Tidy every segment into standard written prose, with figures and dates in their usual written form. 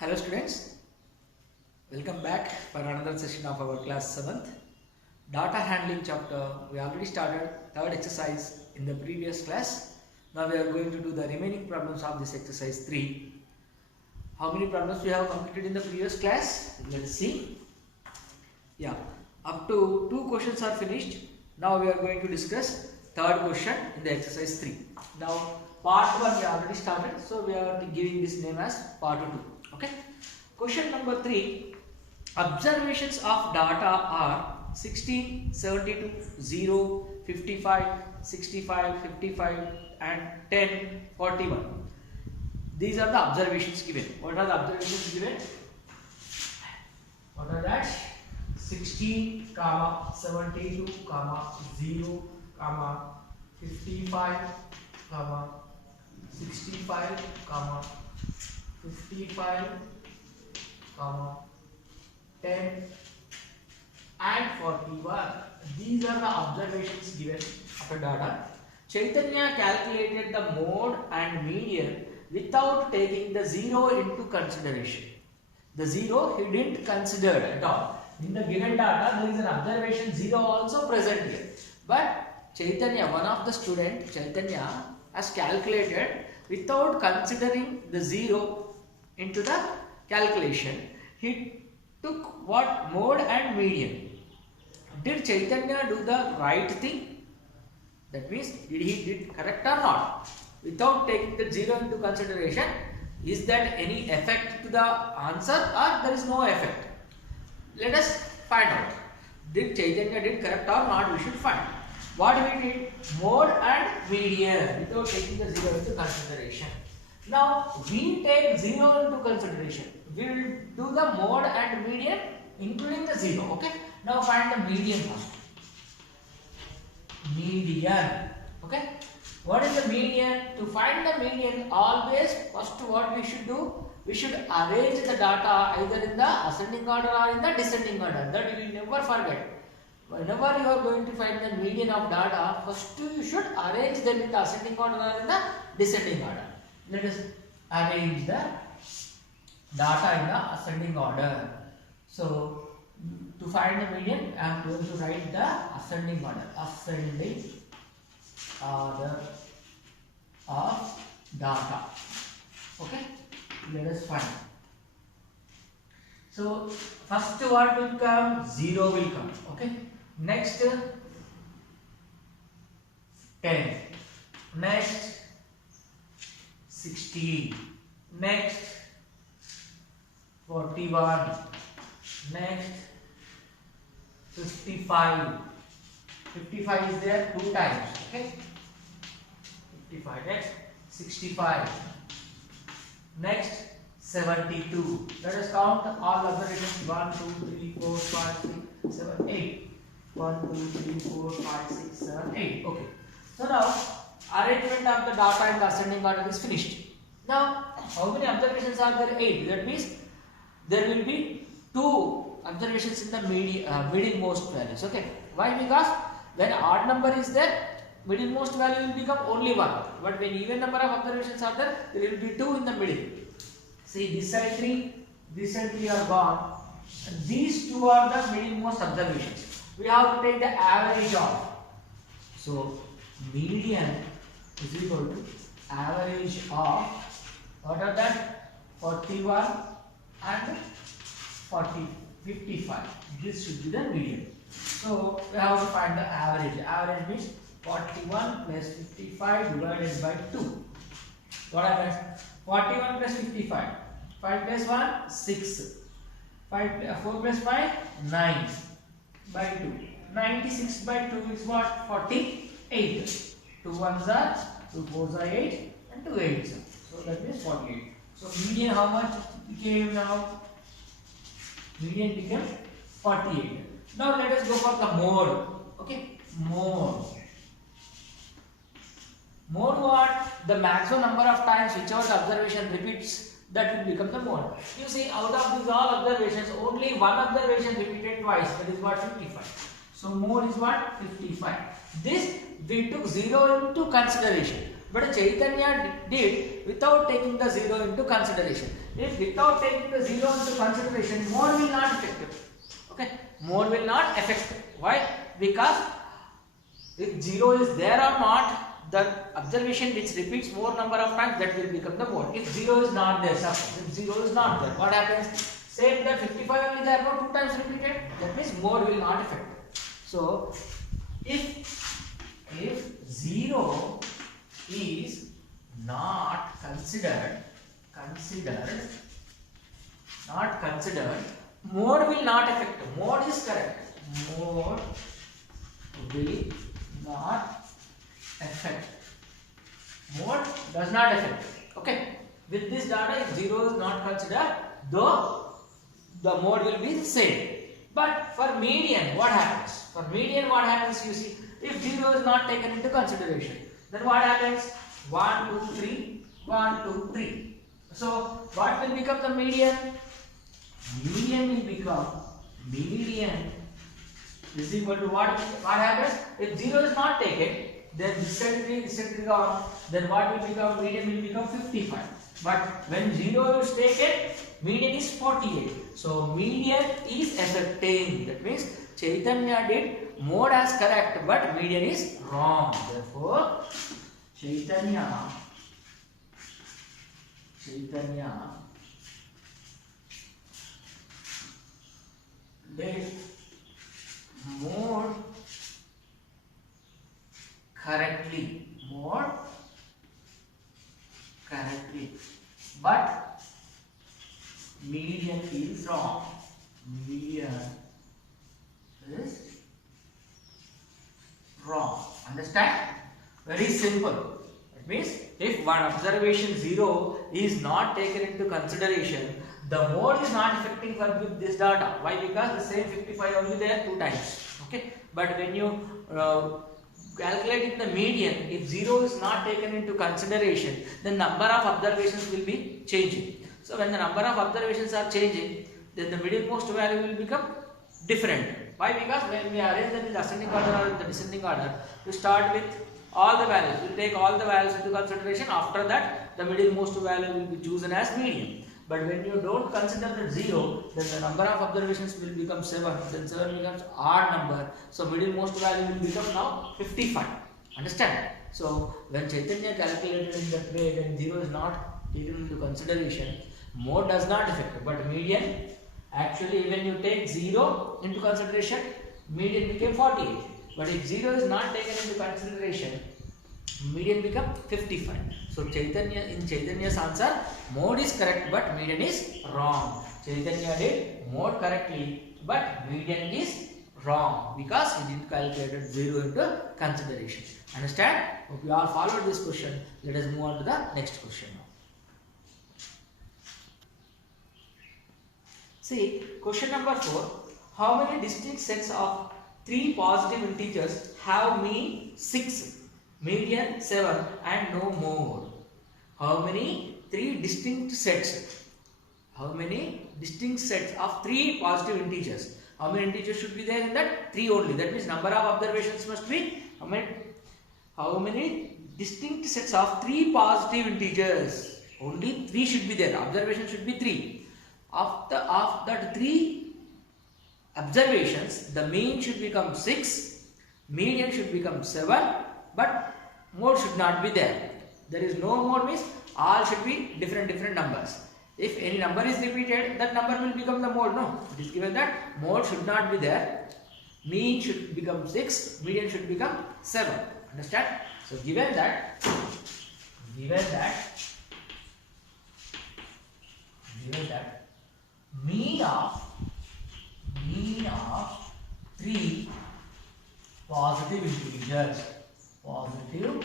Hello students, welcome back for another session of our class 7th. Data handling chapter, we already started third exercise in the previous class. Now we are going to do the remaining problems of this exercise 3. How many problems we have completed in the previous class? Let's see. Yeah, up to 2 questions are finished. Now we are going to discuss third question in the exercise 3. Now part 1 we already started, so we are giving this name as part 2. Okay. Question number 3. Observations of data are 16, 72, 0, 55, 65, 55 and 10, 41. These are the observations given. What are the observations given? What are that? 16, 72, 0, 55, 65, 55, 10 and 41. These are the observations given of the data. Chaitanya calculated the mode and median without taking the 0 into consideration. The 0 he didn't consider at all. In the given data there is an observation 0 also present here. But Chaitanya, one of the student, Chaitanya has calculated without considering the 0 into the calculation. He took what? Mode and median. Did Chaitanya do the right thing? That means did he did correct or not? Without taking the 0 into consideration, is that any effect to the answer or there is no effect? Let us find out. Did Chaitanya did correct or not? We should find. What we did? Mode and median without taking the 0 into consideration. Now we take 0 into consideration. We will do the mode and median including the 0. Okay. Now find the median first. Median. Okay. What is the median? To find the median, always first what we should do? We should arrange the data either in the ascending order or in the descending order. That you will never forget. Whenever you are going to find the median of data, first you should arrange them in the ascending order or in the descending order. Let us arrange the data in the ascending order. So, to find the median, I am going to write the ascending order. Ascending order of data. Okay? Let us find. So, first what will come? 0 will come. Okay? Next 10. Next 16. Next 41. Next 55. 55 is there 2 times. Okay? 55. Next 65. Next 72. Let us count all observations. 1, 2, 3, 4, 5, 6, 7, 8. 1, 2, 3, 4, 5, 6, 7, 8. Okay. So now arrangement of the data in the ascending order is finished. Now how many observations are there? 8. That means there will be 2 observations in the midmost values. Okay. Why? Because when odd number is there, midmost value will become only 1. But when even number of observations are there, there will be 2 in the middle. See, this side 3, this side 3 are gone. And these 2 are the midmost observations. We have to take the average of. So, median is equal to average of, what are that? 41 and 55. This should be the median. So, we have to find the average. Average means 41 plus 55 divided by 2. What happens? 41 plus 55. 5 plus 1, 6. 4 plus 5, 9 by 2. 96 by 2 is what? 48. 2 ones are, 2 fours are 8 and 2 eights are. So that means 48. So median how much became now? Median became 48. Now let us go for the mode. Okay? Mode. Mode what? The maximum number of times whichever the observation repeats, that will become the mode. You see, out of these all observations, only one observation repeated twice. That is what? 55. So mode is what? 55. This we took 0 into consideration. but Chaitanya did without taking the 0 into consideration. If without taking the 0 into consideration, mode will not affect. Okay, mode will not affect. Why? Because if 0 is there or not, the observation which repeats more number of times, that will become the mode. If 0 is not there, suppose if 0 is not there, what happens? Say that 55 only there, no 2 times repeated, that means mode will not affect. So if 0 is not considered, mode will not affect. Mode is correct. Mode will not affect. Mode does not affect. Okay. With this data, if 0 is not considered, though the mode will be same. But for median, what happens? For median, what happens? You see, if 0 is not taken into consideration, then what happens? 1, 2, 3, 1, 2, 3. So what will become the median? Median will become is equal to what happens? If 0 is not taken, then this side 3 gone, then what will become? Median will become 55. But when 0 is taken, median is 48. So median is affecting. That means Chaitanya did mode as correct, but median is wrong. Therefore, Chaitanya did mode correctly, but median is wrong. Median is wrong. Understand? Very simple. It means if one observation 0 is not taken into consideration, the mode is not affecting for with this data. Why? Because the same 55 only there 2 times. Okay. But when you calculating the median, if 0 is not taken into consideration, the number of observations will be changing. So when the number of observations are changing, then the middlemost value will become different. Why? Because when we arrange them in the ascending order or in the descending order, we start with all the values. We take all the values into consideration. After that, the middlemost value will be chosen as median. But when you don't consider the 0, then the number of observations will become 7. Then 7 becomes odd number. So middlemost value will become now 55. Understand? So when Chaitanya calculated in that way, then 0 is not taken into consideration, mode does not affect. But median, actually when you take 0 into consideration, median became 48. But if 0 is not taken into consideration, median become 55. So Chaitanya, in Chaitanya's answer, mode is correct but median is wrong. Chaitanya did mode correctly but median is wrong because he didn't calculate 0 into consideration. Understand? Hope you all followed this question. Let us move on to the next question now. See, question number 4. How many distinct sets of 3 positive integers have mean 6, median 7 and no more? How many 3 distinct sets? How many distinct sets of 3 positive integers? How many integers should be there in that? 3 only. That means number of observations must be how many distinct sets of 3 positive integers? Only 3 should be there. Observation should be 3. Of that 3 observations, the mean should become 6, median should become 7, but mode should not be there. There is no mode means all should be different numbers. If any number is repeated, that number will become the mode. No, it is given that mode should not be there. Mean should become 6, median should become 7. Understand? So given that mean of 3 positive integers, positive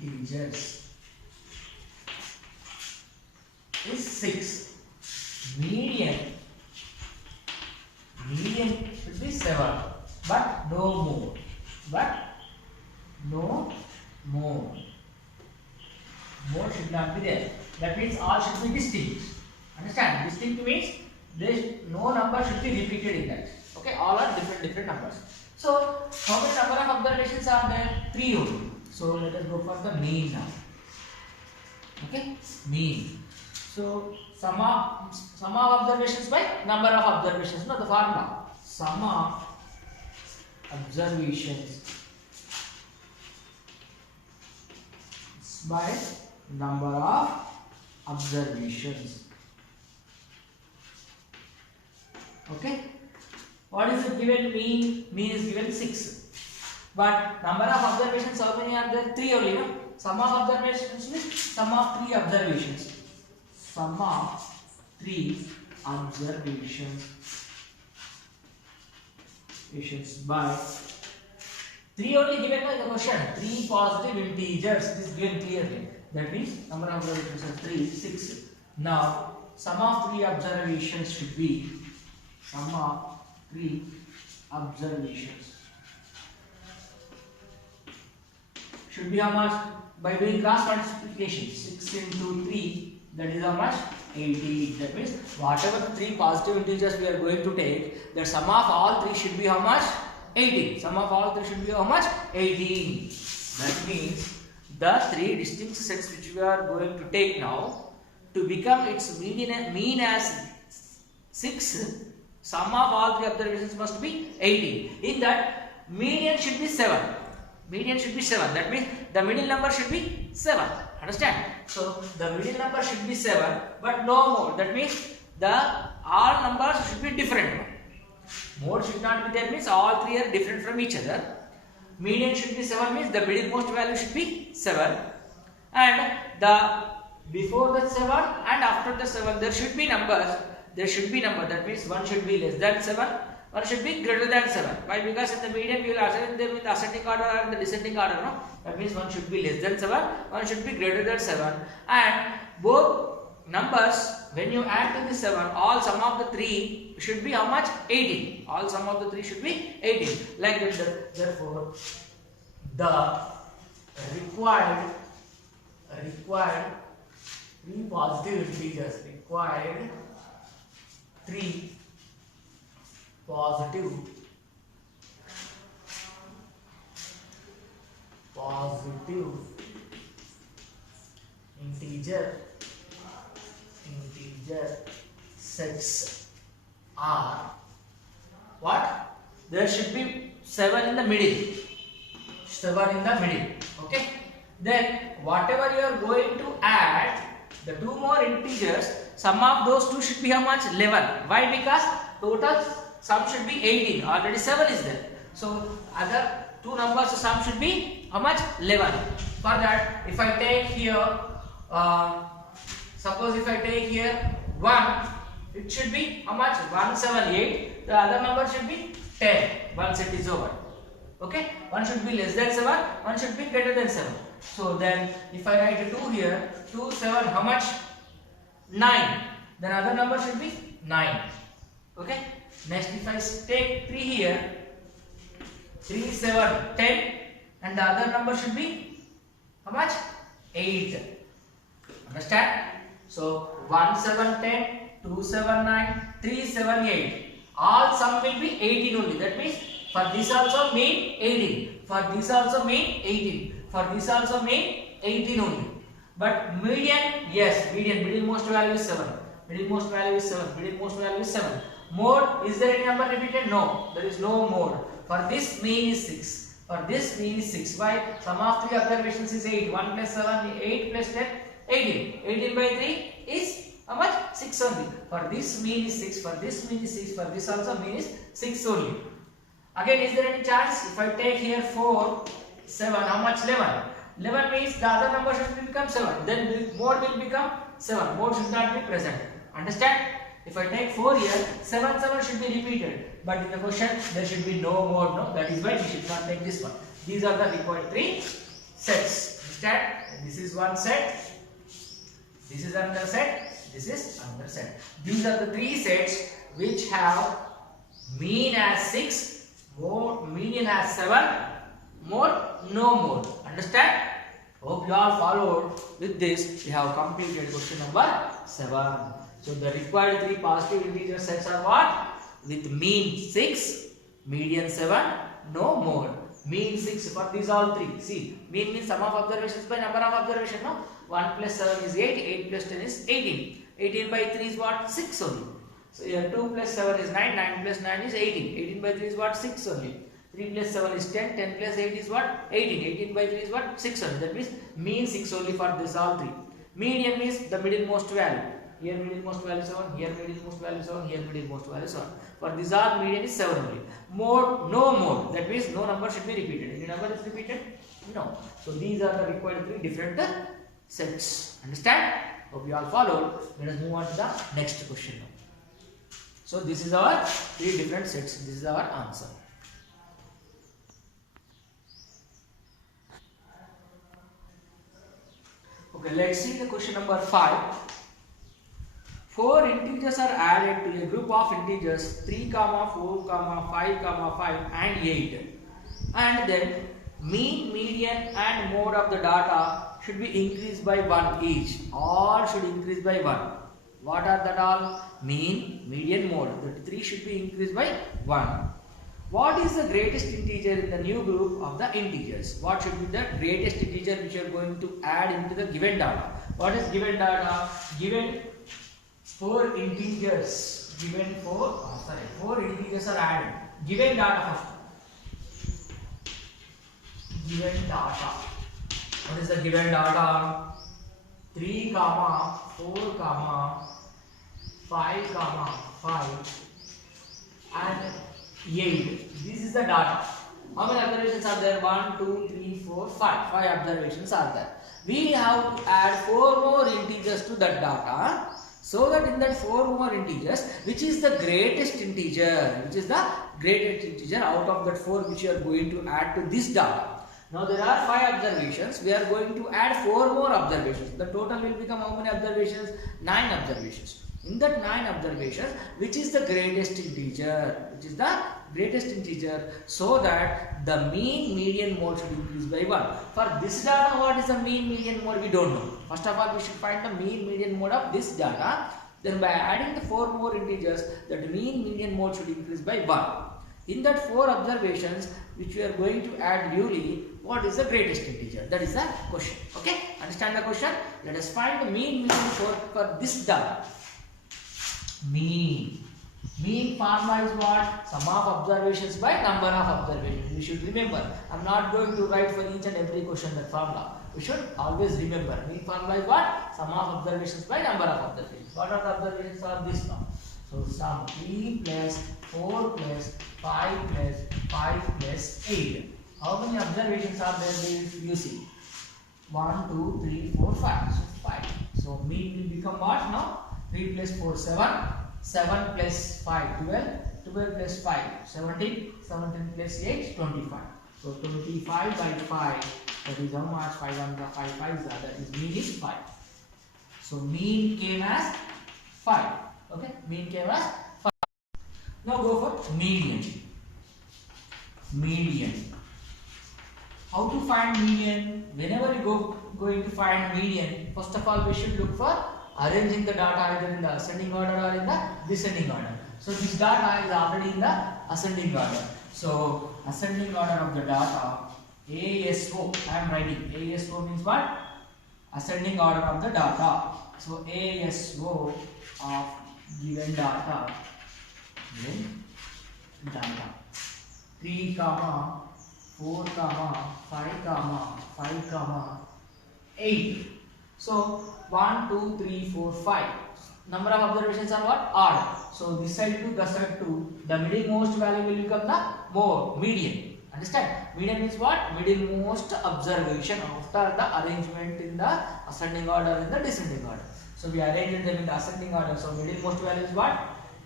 integers is 6. Median should be 7, but no more. More should not be there. That means all should be distinct. Understand? Distinct means no number should be repeated in that. Okay, all are different numbers. So how many number of observations are there? 3 only. So let us go for the mean now. Okay, mean. So sum of observations by number of observations. No, the formula. Sum of observations by number of observations. Okay. What is it given? Mean. Mean is given 6. But number of observations, how many are there? 3 only. No? Sum of observations means sum of 3 observations. Sum of 3 observations by 3 only given by the question. 3 positive integers. This is given clearly. That means number of observations are 3, 6. Now sum of 3 observations should be sum of 3 observations should be how much? By doing cross multiplication, 6 into 3, that is how much? 18. That means whatever the 3 positive integers we are going to take, the sum of all 3 should be how much? 18. Sum of all 3 should be how much? 18. That means the 3 distinct sets which we are going to take now, to become its mean as 6, sum of all 3 observations must be 18. In that, median should be 7. Median should be 7. That means the middle number should be 7. Understand? So the middle number should be 7, but no more. That means the all numbers should be different. Mode should not be there, means all 3 are different from each other. Median should be 7, means the middlemost value should be 7, and the before the 7 and after the 7 there should be numbers. There should be number. That means one should be less than 7. One should be greater than 7. Why? Because in the median we will assign them in the ascending order or the descending order. No? That means one should be less than 7. One should be greater than 7. And both numbers, when you add to the 7, all sum of the 3 should be how much? 18. All sum of the 3 should be 18. Like that. Therefore, the required 3 positive integers. Required 3 positive integer sets are what? There should be 7 in the middle. 7 in the middle. Okay. Then whatever you are going to add, the 2 more integers, sum of those 2 should be how much? 11. Why? Because total sum should be 18. Already 7 is there. So other 2 numbers sum should be how much? 11. For that, if I take here, suppose if I take here 1, it should be how much? 178. The other number should be 10. One set is over. Okay. One should be less than 7. One should be greater than 7. So then, if I write a 2 here, 2, 7, how much? 9. Then other number should be 9. Okay. Next, if I take 3 here, 3, 7, 10, and the other number should be how much? 8. Understand? So 1, 7, 10, 2, 7, 9, 3, 7, 8. All sum will be 18 only. That means for this also mean 18. For this also mean 18. For this also mean 18 only. But median, yes, median, middlemost value is 7. Middlemost value is 7. Middlemost value is 7. Mode, is there any number repeated? No, there is no mode. For this mean is 6. For this mean is 6. Why? Sum of 3 observations is 8. 1 plus 7, 8 plus 10, 18. 18 by 3 is how much? 6 only. For this mean is 6. For this mean is 6. For this also mean is 6 only. Again, is there any chance? If I take here 4, 7, how much? 11. 11 means the other number should become 7. Then mode will become 7. Mode should not be present. Understand? If I take 4 here, 7, 7 should be repeated. But in the question, there should be no mode. No? That is why we should not take this one. These are the required 3 sets. Understand? This is one set. This is another set. This is another set. These are the 3 sets which have mean as 6, mode, median as 7, mode, no mode. Understand? Hope you all followed. With this, we have completed question number 7. So the required 3 positive integer sets are what? With mean 6, median 7, no more. Mean 6 for these all 3. See, mean means sum of observations by number of observations. No? 1 plus 7 is 8, 8 plus 10 is 18. 18 by 3 is what? 6 only. So here 2 plus 7 is 9, 9 plus 9 is 18. 18 by 3 is what? 6 only. 3 plus 7 is 10, 10 plus 8 is what? 18. 18 by 3 is what? 6 only. That means mean 6 only for this all 3. Median means the middlemost value. Here middlemost value 7, here middlemost value 7, here middlemost value 7. For this all median is 7 only. Mode, no mode. That means no number should be repeated. Any number is repeated? No. So these are the required 3 different sets. Understand? Hope you all followed. Let us move on to the next question now. So this is our 3 different sets. This is our answer. Okay, let's see the question number 5. 4 integers are added to a group of integers 3, 4, 5, 5 and 8. And then mean, median and mode of the data should be increased by 1 each. All should increase by 1. What are that all? Mean, median, mode. The 3 should be increased by 1. What is the greatest integer in the new group of the integers? What should be the greatest integer which you are going to add into the given data? What is given data? Given 4 integers. Given 4 integers are added. Given data first. Given data. What is the given data? 3, 4, 5, 5 and 8. This is the data. How many observations are there? 1, 2, 3, 4, 5. 5 observations are there. We have to add 4 more integers to that data. So that in that 4 more integers, which is the greatest integer? Which is the greatest integer out of that 4 which you are going to add to this data? Now there are 5 observations. We are going to add 4 more observations. The total will become how many observations? 9 observations. In that 9 observations, which is the greatest integer? Which is the greatest integer, so that the mean, median, mode should increase by 1. For this data, what is the mean, median, mode? We don't know. First of all, we should find the mean, median, mode of this data. Then by adding the 4 more integers, that mean, median, mode should increase by 1. In that 4 observations, which we are going to add newly, what is the greatest integer? That is the question. Okay? Understand the question? Let us find the mean, median, mode for this data. Mean. Mean formula is what? Sum of observations by number of observations. You should remember. I am not going to write for each and every question that formula. We should always remember. Mean formula is what? Sum of observations by number of observations. What are the observations are this now? So sum 3 plus 4 plus 5 plus 5 plus 8. How many observations are there? You see. 1, 2, 3, 4, 5. So 5. So mean will become what now? 3 plus 4, 7. 7 plus 5, 12. 12 plus 5, 17. 17 plus 8, 25. So 25 by 5. That is how much? 5 on the 5 5s are. That is mean is 5. So mean came as 5. Okay? Mean came as 5. Now go for median. Median. How to find median? Whenever you going to find median, first of all we should look for arranging the data either in the ascending order or in the descending order. So this data is already in the ascending order. So ascending order of the data, ASO, I am writing. ASO means what? Ascending order of the data. So ASO of given data. Given data. 3, 4, 5, 8. So 1, 2, 3, 4, 5. Number of observations are what? Odd. So this side 2, the side 2. The middlemost value will become the median. Understand? Median means what? Middlemost observation after the arrangement in the ascending order and the descending order. So we arranged them in the ascending order. So middlemost value is what?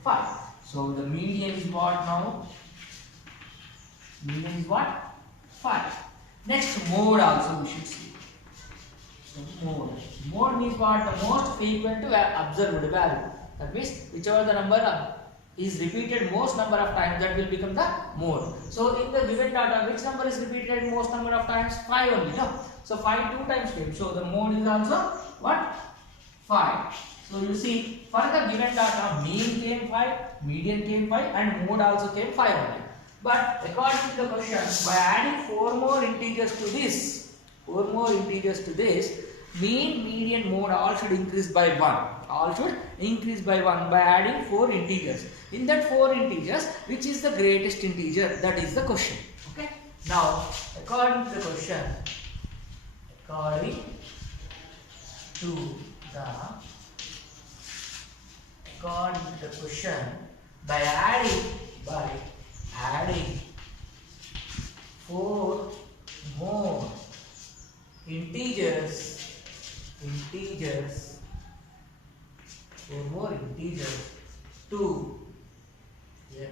5. So the median is what now? Median is what? 5. Next, mode also we should see. So mode. Mode means what? The most frequent observed value. That means whichever the number is repeated most number of times, that will become the mode. So in the given data, which number is repeated most number of times? 5 only. No? So 5 2 times came. So the mode is also what? 5. So you see, for the given data, mean came 5, median came 5, and mode also came 5 only. But according to the question, by adding 4 more integers to this, mean, median, mode all should increase by 1. All should increase by 1 by adding 4 integers. In that 4 integers, which is the greatest integer? That is the question. Okay. Now, according to the question, according to the question, by adding 4 more integers to here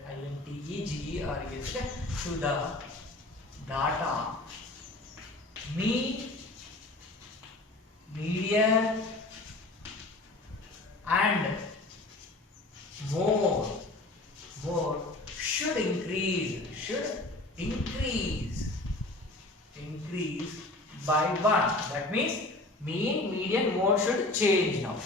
integer to the data mean, median, and mode should increase by 1. That means mean, median, mode should change now.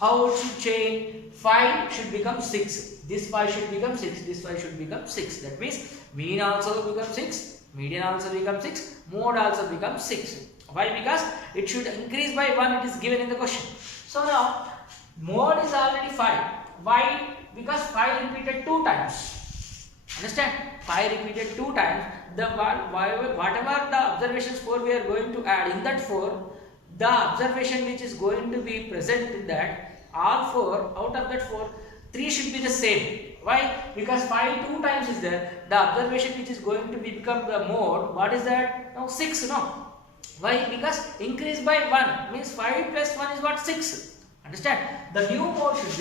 How it should change? 5 should become 6. This 5 should become 6. This 5 should become 6. That means mean also becomes 6. Median also becomes 6. Mode also becomes 6. Why? Because it should increase by 1. It is given in the question. So now mode is already 5. Why? Because 5 repeated 2 times. Understand? 5 repeated 2 times. Whatever the observations 4 we are going to add in that 4, the observation which is going to be present in that, all 4, out of that 4, 3 should be the same. Why? Because 5 2 times is there. The observation which is going to become the mode, what is that? Now 6, no? Why? Because increase by 1 means 5 plus 1 is what? 6. Understand? The new mode should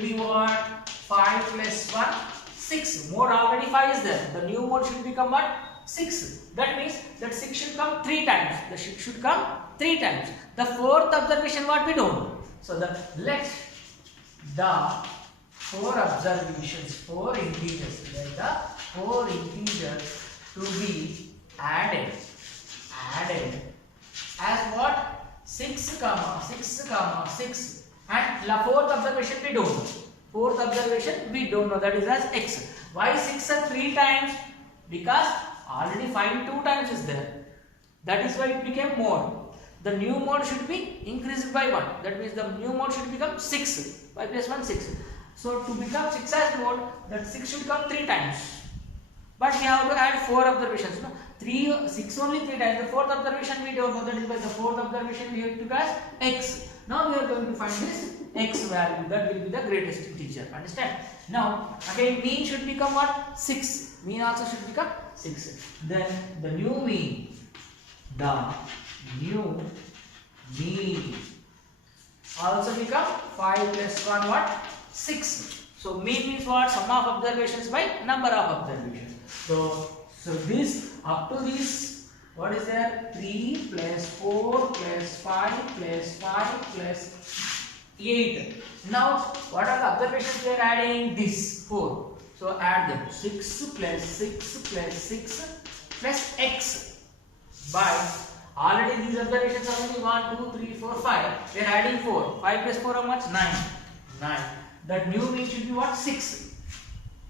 be what? 5 plus 1, 6. Mode already 5 is there. The new mode should become what? 6. That means that 6 should come 3 times. The 6 should come 3 times. The fourth observation, what we do? So let the 4 observations, 4 integers, let the 4 integers to be added as what? 6, 6, and the fourth observation we don't know. Fourth observation we don't know, that is as x. Why 6 are 3 times? Because already 5 2 times is there. That is why it became mode. The new mode should be increased by 1. That means the new mode should become 6. 5 plus 1, 6. So to become 6 as mode, that 6 should come 3 times. But we have to add 4 observations. No? 6 only 3 times. The fourth observation we don't know. That is why the fourth observation we have to as x. Now we are going to find this x value. That will be the greatest integer. Understand? Now again mean should become what? 6. Mean also should become 6. Then the new mean also become 5 plus 1 what? 6. So mean means what? Sum of observations by number of observations. So this up to this, what is there? 3 plus 4 plus 5 plus 5 plus 8. Now what are the observations we are adding? This 4. So add them. 6 plus 6 plus 6 plus x by already these observations are only 1, 2, 3, 4, 5. We are adding 4. 5 plus 4 how much? 9. That new mean should be what? 6.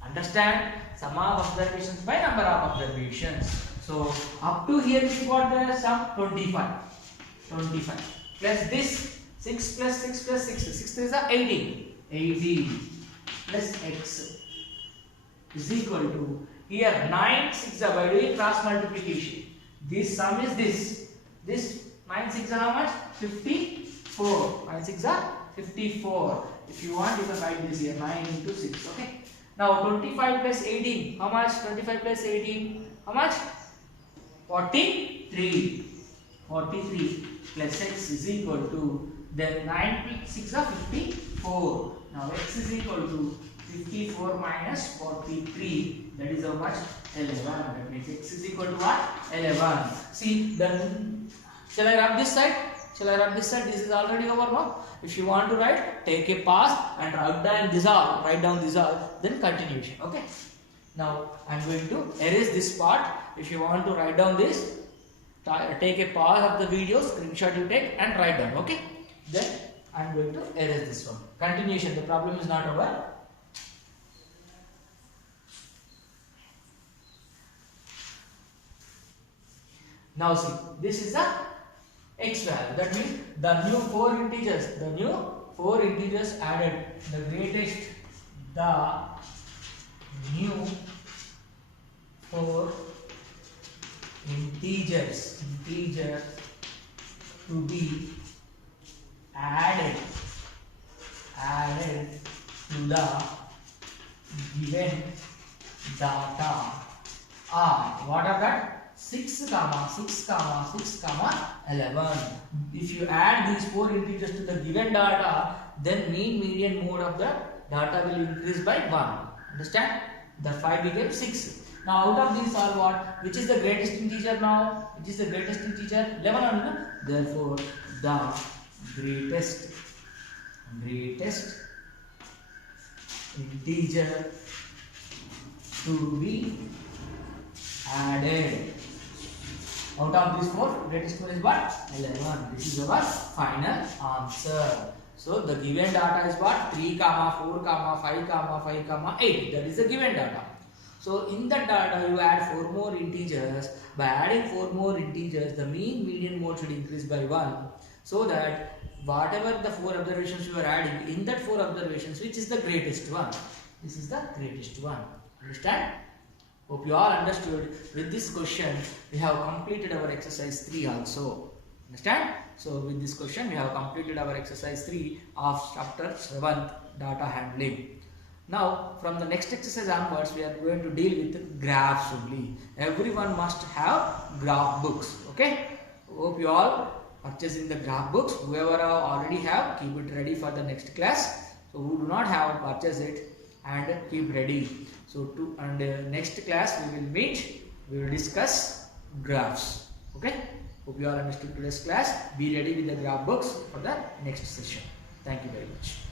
Understand? Sum of observations by number of observations. So up to here we got the sum 25. Plus this 6 plus 6 plus 6. 6 is 18. 18 plus x is equal to here 9 6 by doing cross multiplication. This sum is this. This 9 6 are how much? 54. 9 6 are 54. If you want, you can write this here 9 into 6. Okay. Now 25 plus 18. How much? 25 plus 18. How much? 43. 43 plus x is equal to then 9 plus 6 are 54. Now x is equal to 54 minus 43. That is how much? 11. That means x is equal to what? 11. See, then shall I rub this side? This is already over now. If you want to write, take a pause and write down this all, then continuation. Okay. Now I am going to erase this part. If you want to write down this, take a pause of the video, screenshot you take and write down. Okay. Then I am going to erase this one. Continuation. The problem is not over. Now see, this is the x value. That means the new four integers added. The greatest, the new four integers to be added to the given data are, what are that? 6, 11. If you add these four integers to the given data, then mean, median, mode of the data will increase by 1. Understand? The 5 became 6. Now out of these all what? Which is the greatest integer now? Which is the greatest integer? 11 only. Therefore, the greatest integer to be added out of these four, greatest one is what? 11. This is our final answer. So the given data is what? 3, 4, 5, 5, 8. That is the given data. So in that data you add 4 more integers. By adding 4 more integers, the mean, median, mode should increase by 1. So that whatever the 4 observations you are adding, in that 4 observations, which is the greatest one? This is the greatest one. Understand? Hope you all understood. With this question, we have completed our exercise 3 also. Understand? So with this question, we have completed our exercise 3 of chapter 7, data handling. Now, from the next exercise onwards, we are going to deal with graphs only. Everyone must have graph books. Okay? Hope you all purchasing the graph books. Whoever already have, keep it ready for the next class. So who do not have, purchase it and keep ready. So next class we will meet. We will discuss graphs. Okay? Hope you all understood today's class. Be ready with the graph books for the next session. Thank you very much.